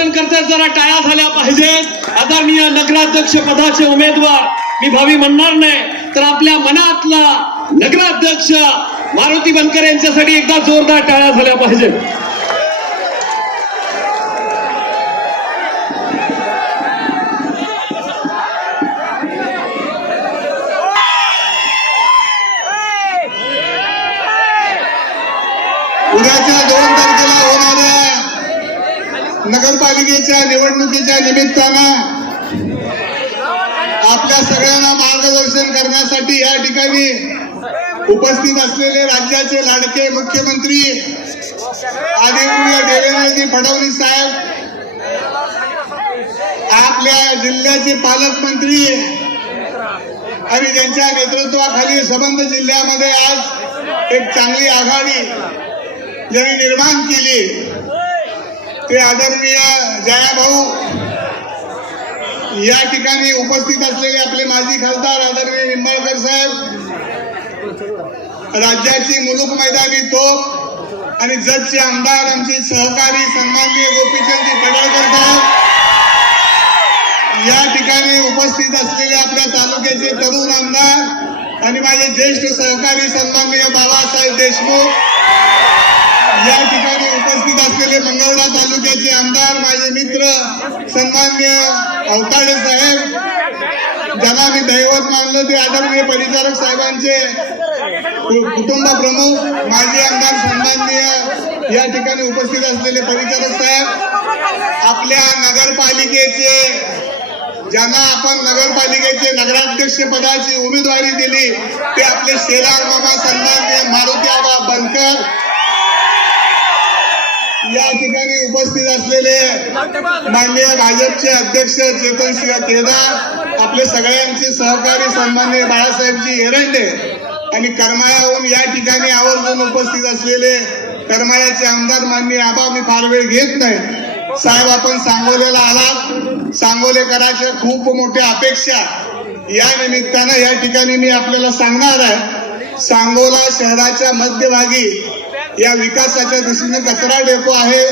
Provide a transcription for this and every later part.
अभिवादन करतात जरा टाळ्या झाल्या पाहिजेत. आदरणीय नगराध्यक्ष पदाचे उमेदवार मी भावी म्हणणार नाही तर आपल्या मनातला नगराध्यक्ष मारुती बनकर यांच्यासाठी एकदा जोरदार टाळ्या झाल्या पाहिजेत. उद्याच्या 2 तारखेला होणाऱ्या नगरपालिकेच्या निवडणुकीच्या निमित्तानं आपल्या सगळ्यांना मार्गदर्शन करण्यासाठी या ठिकाणी उपस्थित असलेले राज्याचे लाडके मुख्यमंत्री आदरणीय देवेंद्रजी फडणवीस साहेब, आपल्या जिल्ह्याचे पालकमंत्री आणि ज्यांच्या नेतृत्वाखाली संबंध जिल्ह्यामध्ये आज एक चांगली आघाडी ज्यांनी निर्माण केली ते आदरणीय जयाभाऊ, या ठिकाणी उपस्थित असलेले आपले माजी खासदार आदरणीय निंबाळकर साहेब, राज्याची मुलूक मैदानी तोप आणि जतचे आमदार आमचे सहकारी सन्माननीय गोपीचंदजी पडळकर साहेब, या ठिकाणी उपस्थित असलेले आपल्या तालुक्याचे तरुण आमदार आणि माझे ज्येष्ठ सहकारी सन्माननीय बाबासाहेब देशमुख, या ठिकाणी उपस्थित असलेले मंगळवेढा तालुक्याचे आमदार माझे मित्र सन्माननीय अवताडे साहेब, ज्यांना मी दैवत मानलं ते आदरणीय परिचारक साहेबांचे कुटुंब प्रमुख माजी आमदार सन्माननीय या ठिकाणी उपस्थित असलेले परिचारक साहेब, आपल्या नगरपालिकेचे ज्यांना आपण नगरपालिकेचे नगराध्यक्ष पदाची उमेदवारी दिली ते आपले शेलार मामा सन्माननीय मारुती आबा बनकर, या ठिकाणी उपस्थित असलेले माननीय भाजपचे अध्यक्ष चेतनसिंह केदार, आपले सगळ्यांचे सहकारी सन्माननीय बाळासाहेबजी एरंडे आणि करमाळ्याहून या ठिकाणी आवर्जून उपस्थित असलेले करमाळ्याचे आमदार माननीय आबा, मी फार वेळ घेत नाही साहेब, आपण सांगोल्याला आलात. सांगोलेकरांच्या खूप मोठ्या अपेक्षा या निमित्तानं या ठिकाणी मी आपल्याला सांगणार आहे. सांगोला शहराच्या मध्यभागी या विकासाच्या दृष्टीने कचरा डेपो आहे,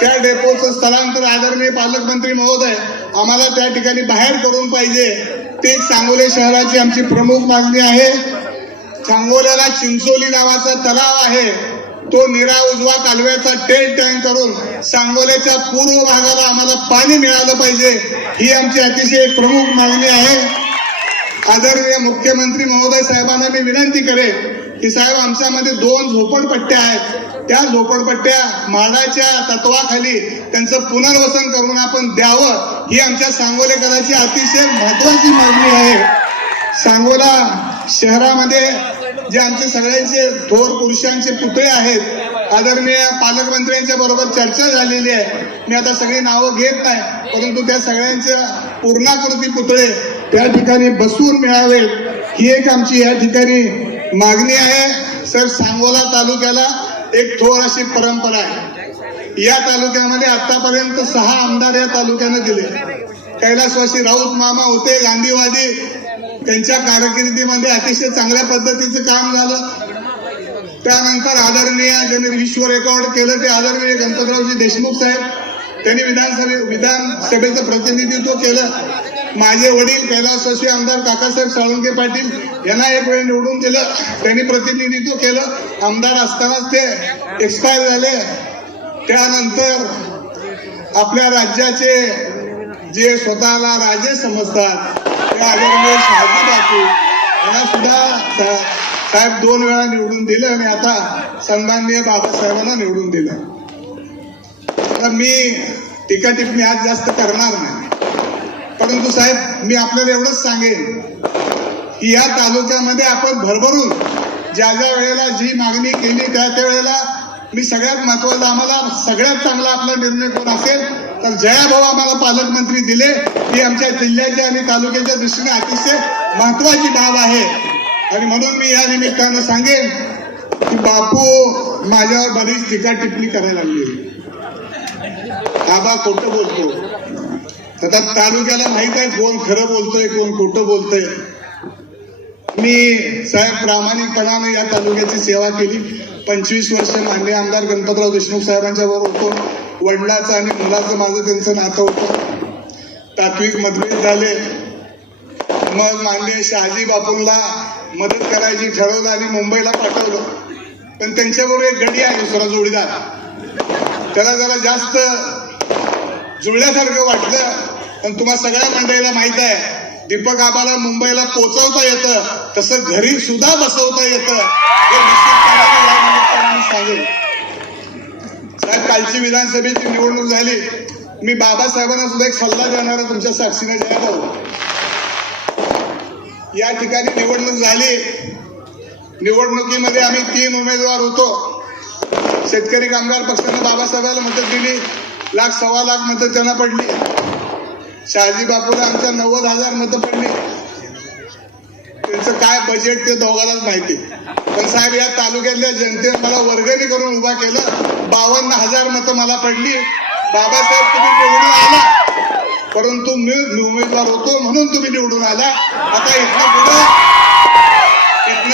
त्या डेपोचं स्थलांतर आदरणीय पालकमंत्री महोदय आम्हाला त्या ठिकाणी बाहेर करून पाहिजे. ते सांगोले शहराची आमची प्रमुख मागणी आहे. सांगोल्याला चिंचोली नावाचा तलाव आहे, तो निरा उजवा कालव्याचा टेल टँक करून सांगोल्याच्या पूर्व भागाला आम्हाला पाणी मिळालं पाहिजे, ही आमची अतिशय प्रमुख मागणी आहे. आदरणीय मुख्यमंत्री महोदय साहेबांना मी विनंती करेन की साहेब, आमच्यामध्ये 2 झोपडपट्ट्या आहेत, त्या झोपडपट्ट्या म्हाडाच्या तत्वाखाली त्यांचं पुनर्वसन करून आपण द्यावं, ही आमच्या सांगोलेकरांची अतिशय महत्वाची मागणी आहे. सांगोला शहरामध्ये जे आमचे सगळ्यांचे थोर पुरुषांचे पुतळे आहेत, आदरणीय पालकमंत्र्यांच्या बरोबर चर्चा झालेली आहे. मी आता सगळी नावं घेत नाही, परंतु त्या सगळ्यांचे पूर्णाकृती पुतळे त्या ठिकाणी बसवून मिळावेत, ही एक आमची या ठिकाणी मागणी आहे. सर, सांगोला तालुक्याला एक थोर अशी परंपरा आहे. या तालुक्यामध्ये आतापर्यंत 6 आमदार या तालुक्याने दिले. कैलासवासी राऊत मामा होते गांधीवादी, त्यांच्या कारकिर्दीमध्ये अतिशय चांगल्या पद्धतीचं काम झालं. त्यानंतर आदरणीय ज्यांनी विश्व रेकॉर्ड केलं ते आदरणीय गणपतरावजी देशमुख साहेब, त्यांनी विधानसभेचं प्रतिनिधित्व केलं. माझे वडील कैलासवासी आमदार काकासाहेब साळुंके पाटील यांना एक वेळ निवडून दिलं, त्यांनी प्रतिनिधित्व केलं. आमदार असतानाच ते एक्सपायर झाले. त्यानंतर आपल्या राज्याचे जे स्वतःला राजे समजतात ते आदरणीय शहाजी बापू यांना सुद्धा साहेब 2 वेळा निवडून दिलं आणि आता सन्माननीय बाबासाहेबांना निवडून दिलं. तर मी टीका टिप्पणी आज जास्त करणार नाही, परंतु साहेब मी आपल्याला एवढंच सांगेन की या तालुक्यामध्ये आपण भरभरून ज्या वेळेला जी मागणी केली त्या वेळेला मी सगळ्यात महत्वाचं, आम्हाला सगळ्यात चांगला आपला निर्णय कोण असेल तर जयाभाऊ आम्हाला पालकमंत्री दिले, ही आमच्या जिल्ह्याच्या आणि तालुक्याच्या दृष्टीने अतिशय महत्वाची बाब आहे. आणि म्हणून मी या निमित्तानं सांगेन की बापू माझ्यावर बरीच टीका टिप्पणी करायला लागली, आबा खोटं बोलतो. आता तालुक्याला माहित आहे कोण खरं बोलतोय कोण खोटं बोलतोय. मी साहेब प्रामाणिकपणाने या तालुक्याची सेवा केली. 25 वर्ष माननीय आमदार गणपतराव देशमुख साहेबांच्या बरोबर होतो. वडिलाचं आणि मुलाचं माझं त्यांचं नातं होतं. तात्विक मतभेद झाले. मग माननीय शहाजी बापूंना मदत करायची ठरवलं आणि मुंबईला पाठवलं. पण त्यांच्याबरोबर एक गडी आहे दुसरा जोडीदार, त्याला जरा जास्त जुळल्यासारखं वाटलं. पण तुम्हा सगळ्या मंडळीला माहित आहे दीपक आबाला मुंबईला पोहोचवता येतं, तसं घरी सुद्धा बसवता येतं हे निश्चितपणे या निमित्ताने मी सांगेन. साहेब, कालची विधानसभेची निवडणूक झाली. मी बाबासाहेबांना सुद्धा एक सल्ला देणार आहे तुमच्या साक्षीने. जयभाऊ, या ठिकाणी निवडणूक झाली. निवडणुकीमध्ये आम्ही 3 उमेदवार होतो. शेतकरी कामगार पक्षाने बाबासाहेबांना मदत दिली. 1,00,000 सव्वा लाख मतं त्यांना पडली. शहाजी बापूला आमच्या 90,000 मतं पडली. त्यांचं काय बजेट ते दोघांनाच माहिती. पण साहेब, या तालुक्यातल्या जनतेने मला वर्गणी करून उभा केलं. 52,000 मतं मला पडली. बाबासाहेब, तुम्ही निवडून आला, परंतु मी उमेदवार होतो म्हणून तुम्ही निवडून आला. आता इथनं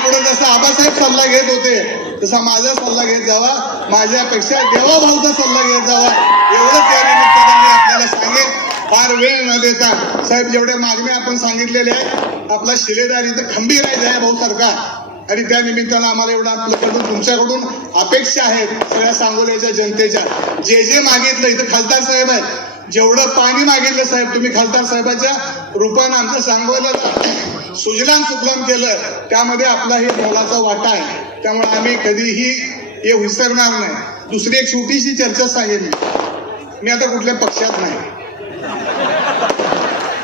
पुढे जसं आबासाहेब सल्ला घेत होते तसा माझा सल्ला घेत जावा. माझ्यापेक्षा देवाभाऊचा सल्ला घेत जावा. एवढंच या निमित्ताने मी आपल्याला सांगेन. फार वेळ न देता साहेब, जेवढ्या मागण्या आपण सांगितलेल्या आहे, आपला शिलेदार इथं खंबीर आहे जयभाऊ सारखा. आणि त्या निमित्तानं आम्हाला एवढं आपल्याकडून तुमच्याकडून अपेक्षा आहेत सगळ्या सांगोल्याच्या जनतेच्या. जे जे मागितलं, इथं खासदार साहेब आहेत, जेवढं पाणी मागितलं साहेब तुम्ही खासदार साहेबाच्या रूपानं आमच्या सांगोल्याला सुजलाम सुफलाम केलं, त्यामध्ये आपलाही मोलाचा वाटा आहे. त्यामुळे आम्ही कधीही हे विसरणार नाही. दुसरी एक छोटीशी चर्चा सांगेन. मी आता कुठल्या पक्षात नाही.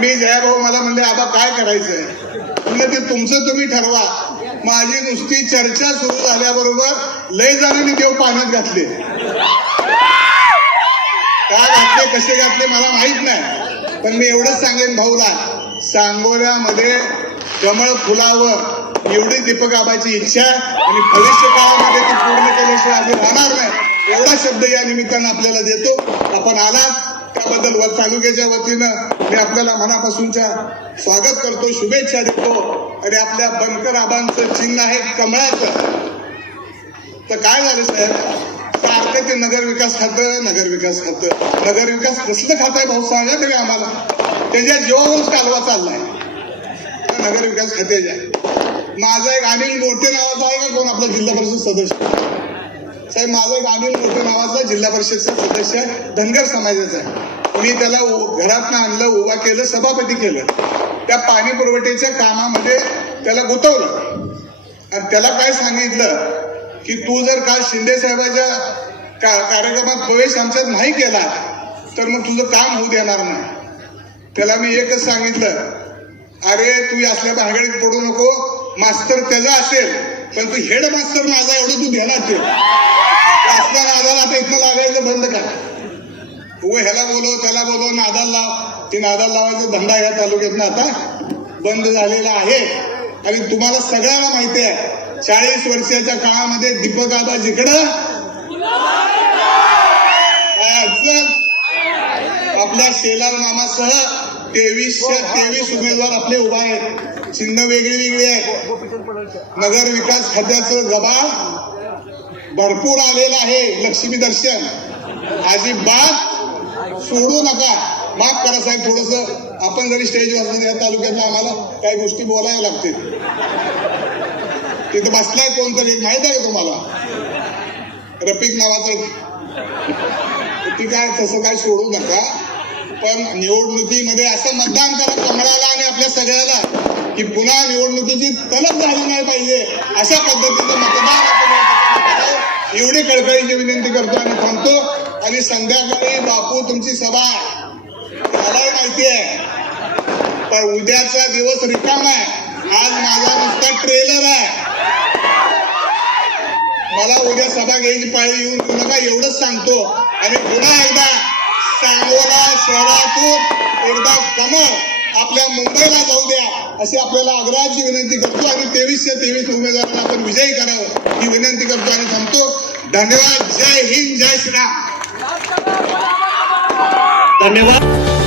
मी जयाभाऊ मला म्हणले आबा काय करायचंय, म्हणलं ते तुमचं तुम्ही ठरवा. माझी नुसती चर्चा सुरू झाल्याबरोबर लय जणांनी देव पाण्यात घातले. काय घातले, कसे घातले मला माहित नाही. पण मी एवढंच सांगेन भाऊला, सांगोल्यामध्ये कमळ फुलावं एवढी दीपक आबाची इच्छा आणि भविष्य काळामध्ये ती पूर्ण केल्याशिवाय आम्ही राहणार नाही. एवढा शब्द या निमित्तानं आपल्याला देतो. आपण आलात त्याबद्दल तालुक्याच्या वतीनं मी आपल्याला मनापासूनच्या स्वागत करतो, शुभेच्छा देतो. आणि आपल्या बनकर आबांचं चिन्ह आहे कमळाचं. तर काय झालं साहेब, सारखं ते नगरविकास खातं, नगरविकास खातं, नगरविकास कसलं खातं आहे भाऊ सांगा तरी आम्हाला. त्याच्या जीवावरच कालवा चाललाय नगरविकास खात्याच्या. माझा एक अनिल मोठे नावाचा आहे का कोण आपला जिल्हा परिषद सदस्य साहेब, माझा एक अनिल मोठे नावाचा जिल्हा परिषदचा सदस्य धनगर समाजाचा आहे. मी त्याला घरातनं आणलं, उभा केलं, सभापती केलं. त्या पाणी पुरवठ्याच्या कामामध्ये त्याला गुंतवलं आणि त्याला काय सांगितलं की तू जर काल शिंदे साहेबाच्या कार्यक्रमात प्रवेश आमच्यात नाही केला तर मग तुझं काम होऊ देणार नाही. त्याला मी एकच सांगितलं, अरे तू असल्या भानगडीत पडू नको. मास्तर त्याचा असेल पण तू हेड मास्टर माझा एवढं तू ध्यानात ठेव. असल्या नादाला आता इथनं लागायचं बंद कर. ह्याला बोलव त्याला बोलव, नादाला लाव. ती नादाला लावायचा धंदा या तालुक्यातनं आता बंद झालेला आहे. आणि तुम्हाला सगळ्यांना माहिती आहे 40 वर्षाच्या काळामध्ये दीपक आबा जिकडं आपल्या शेलार मामासह 2323 उमेदवार आपले उभा आहेत. चिन्ह वेगळी वेगळी आहे. नगर विकास खात्याचं गबाळ भरपूर आलेलं आहे. लक्ष्मी दर्शन अजिबात सोडू नका. माफ करा साहेब, थोडस आपण जरी स्टेज वाचलं या तालुक्यातल्या आम्हाला काही गोष्टी बोलायला लागतील. तिथं बसलाय कोणतरी माहित आहे का तुम्हाला, रफिक नावाचं. ती काय तसं काय सोडू नका. पण निवडणुकीमध्ये असं मतदान करा कमळाला आणि आपल्या सगळ्याला की पुन्हा निवडणुकीची तलब झाली नाही पाहिजे अशा पद्धतीचं मतदान. एवढी कळकळीची विनंती करतो आणि थांबतो. आणि संध्याकाळी बापू तुमची सभा मलाही माहिती आहे, पण उद्याचा दिवस रिकामा आहे. आज माझा नुसता ट्रेलर आहे. मला उद्या सभा घ्यायची पाळी येऊन देऊ नका एवढंच सांगतो. आणि पुन्हा एकदा सांगोला शहरातून एकदा कमळ आपल्या मुंबईला जाऊ द्या अशी आपल्याला आग्रहाची विनंती करतो. आणि 2323 उमेदवारांना आपण विजयी करावं ही विनंती करतो आणि थांबतो. धन्यवाद. जय हिंद, जय श्रीराम. धन्यवाद.